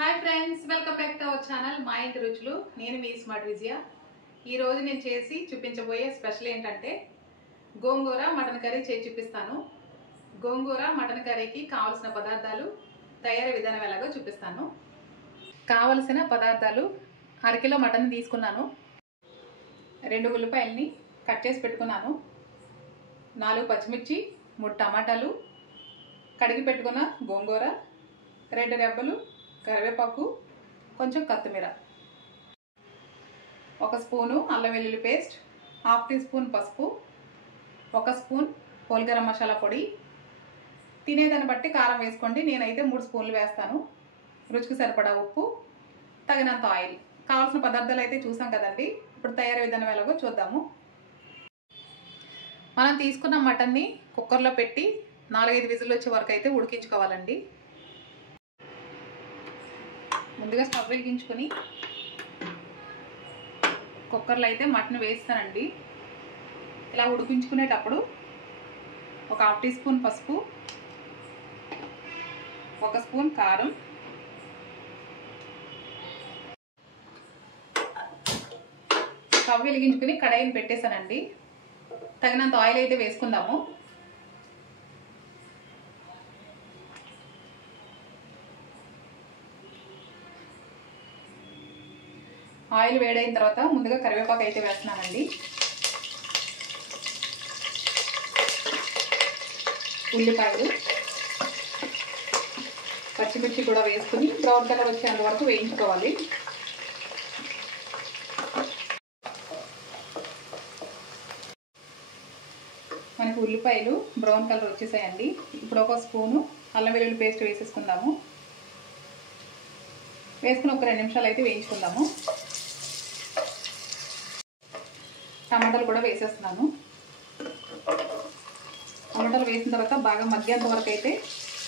Hi friends, welcome back to our channel మా ఇంటి రుచులు. నేను మీ స్మార్ట్ విజయ. ఈరోజు నేను చేసి చూపించబోయే స్పెషల్ ఏంటంటే గోంగూర మటన్ కర్రీ చేసి చూపిస్తాను. గోంగూర మటన్ కర్రీకి కావాల్సిన పదార్థాలు, తయారీ విధానం ఎలాగో చూపిస్తాను. కావలసిన పదార్థాలు: అరకిలో మటన్ తీసుకున్నాను, 2 ఉల్లిపాయలని కట్ చేసి పెట్టుకున్నాను, 4 పచ్చిమిర్చి, 3 టమాటాలు, కడిగి పెట్టుకున్న గోంగూర, 2 రెబ్బలు కరివేపాకు, కొంచెం కొత్తిమీర, 1 స్పూను అల్లం వెల్లుల్లి పేస్ట్, 1/2 టీ స్పూన్ పసుపు, 1 స్పూన్ హోల్ గరం మసాలా పొడి. తినేదాన్ని బట్టి కారం వేసుకోండి, నేనైతే 3 స్పూన్లు వేస్తాను. రుచికి సరిపడా ఉప్పు, తగినంత ఆయిల్. కావాల్సిన పదార్థాలు అయితే చూసాం కదండి. ఇప్పుడు తయారీ విధానం ఎలాగో చూద్దాము. మనం తీసుకున్న మటన్ని కుక్కర్లో పెట్టి 4-5 విజిల్ వచ్చే వరకు అయితే ఉడికించుకోవాలండి. ముందుగా స్టవ్ వెలిగించుకొని కుక్కర్లో అయితే మటన్ వేస్తానండి. ఇలా ఉడికించుకునేటప్పుడు 1/2 టీ స్పూన్ పసుపు, 1 స్పూన్ కారం, స్టవ్ వెలిగించుకుని కడాయిని పెట్టేశానండి. తగినంత ఆయిల్ అయితే వేసుకుందాము. ఆయిల్ వేడైన తర్వాత ముందుగా కరివేపాకు అయితే వేస్తున్నానండి. ఉల్లిపాయలు, పచ్చిమిర్చి కూడా వేసుకుని బ్రౌన్ కలర్ వచ్చేంత వరకు వేయించుకోవాలి. మనకి ఉల్లిపాయలు బ్రౌన్ కలర్ వచ్చేసాయండి. ఇప్పుడు 1 స్పూను అల్లం వెల్లుల్లి పేస్ట్ వేసేసుకుందాము. వేసుకుని ఒక 2 నిమిషాలు అయితే వేయించుకుందాము. టమాటాలు కూడా వేసేస్తున్నాను. టమాటాలు వేసిన తర్వాత బాగా మగ్గేంత వరకు అయితే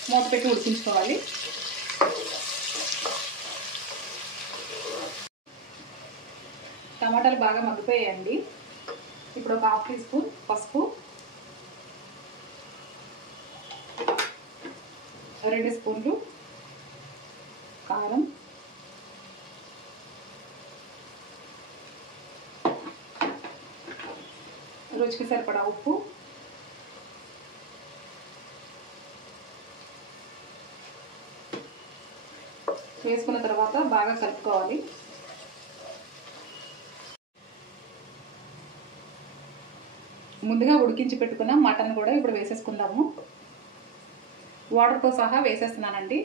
మూత పెట్టి ఉడికించుకోవాలి. టమాటాలు బాగా మగ్గిపోయాయండి. ఇప్పుడు 1/2 టీ స్పూన్ పసుపు, 2 స్పూన్లు కారం, రుచికి సరిపడా ఉప్పు, వేసుకున్న తర్వాత బాగా కలుపుకోవాలి. ముందుగా ఉడికించి పెట్టుకున్న మటన్ కూడా ఇప్పుడు వేసేసుకుందాము. వాటర్తో సహా వేసేస్తున్నానండి.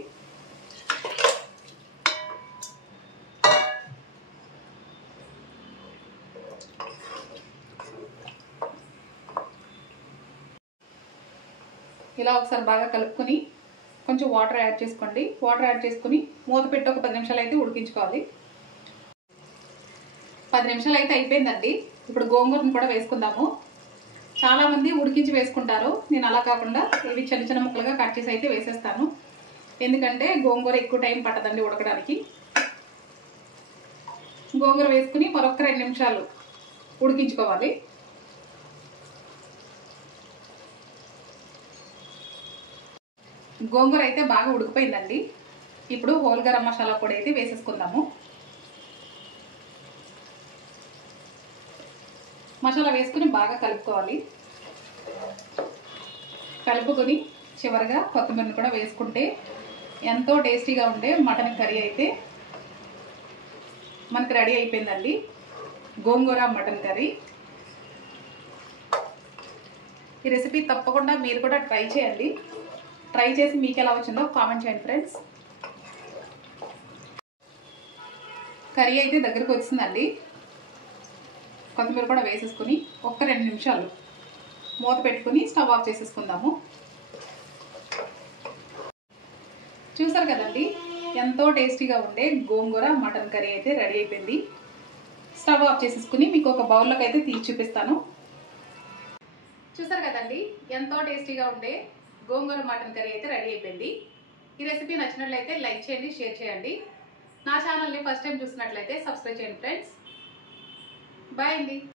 ఇలా ఒకసారి బాగా కలుపుకొని కొంచెం వాటర్ యాడ్ చేసుకోండి. వాటర్ యాడ్ చేసుకుని మూత పెట్టి ఒక 10 నిమిషాలు అయితే ఉడికించుకోవాలి. 10 నిమిషాలు అయితే అయిపోయిందండి. ఇప్పుడు గోంగూరను కూడా వేసుకుందాము. చాలామంది ఉడికించి వేసుకుంటారు. నేను అలా కాకుండా ఇవి చిన్న చిన్న ముక్కలుగా కట్ చేసి అయితే వేసేస్తాను. ఎందుకంటే గోంగూర ఎక్కువ టైం పట్టదండి ఉడకడానికి. గోంగూర వేసుకుని మరొక 2 నిమిషాలు ఉడికించుకోవాలి. గోంగూర అయితే బాగా ఉడికిపోయిందండి. ఇప్పుడు హోల్ గరం మసాలా పొడి అయితే వేసేసుకుందాము. మసాలా వేసుకుని బాగా కలుపుకోవాలి. కలుపుకొని చివరిగా కొత్తిమీరని కూడా వేసుకుంటే ఎంతో టేస్టీగా ఉండే మటన్ కర్రీ అయితే మనకి రెడీ అయిపోయిందండి. గోంగూర మటన్ కర్రీ. ఈ రెసిపీ తప్పకుండా మీరు కూడా ట్రై చేయండి. ట్రై చేసి మీకు ఎలా వచ్చిందో కామెంట్ చేయండి ఫ్రెండ్స్. కర్రీ అయితే దగ్గరకు వచ్చిందండి. కొత్తిమీర కూడా వేసేసుకుని ఒక్క 2 నిమిషాలు మూత పెట్టుకుని స్టవ్ ఆఫ్ చేసేసుకుందాము. చూసారు కదండి, ఎంతో టేస్టీగా ఉండే గోంగూర మటన్ కర్రీ అయితే రెడీ అయిపోయింది. స్టవ్ ఆఫ్ చేసేసుకుని మీకు ఒక బౌల్లోకి అయితే తీసి చూపిస్తాను. చూసారు కదండి, ఎంతో టేస్టీగా ఉండే గోంగూర మటన్ కర్రీ అయితే రెడీ అయిపోయింది. ఈ రెసిపీ నచ్చినట్లయితే లైక్ చేయండి, షేర్ చేయండి. నా ఛానల్ని ఫస్ట్ టైం చూసినట్లయితే సబ్స్క్రైబ్ చేయండి ఫ్రెండ్స్. బాయ్ అండి.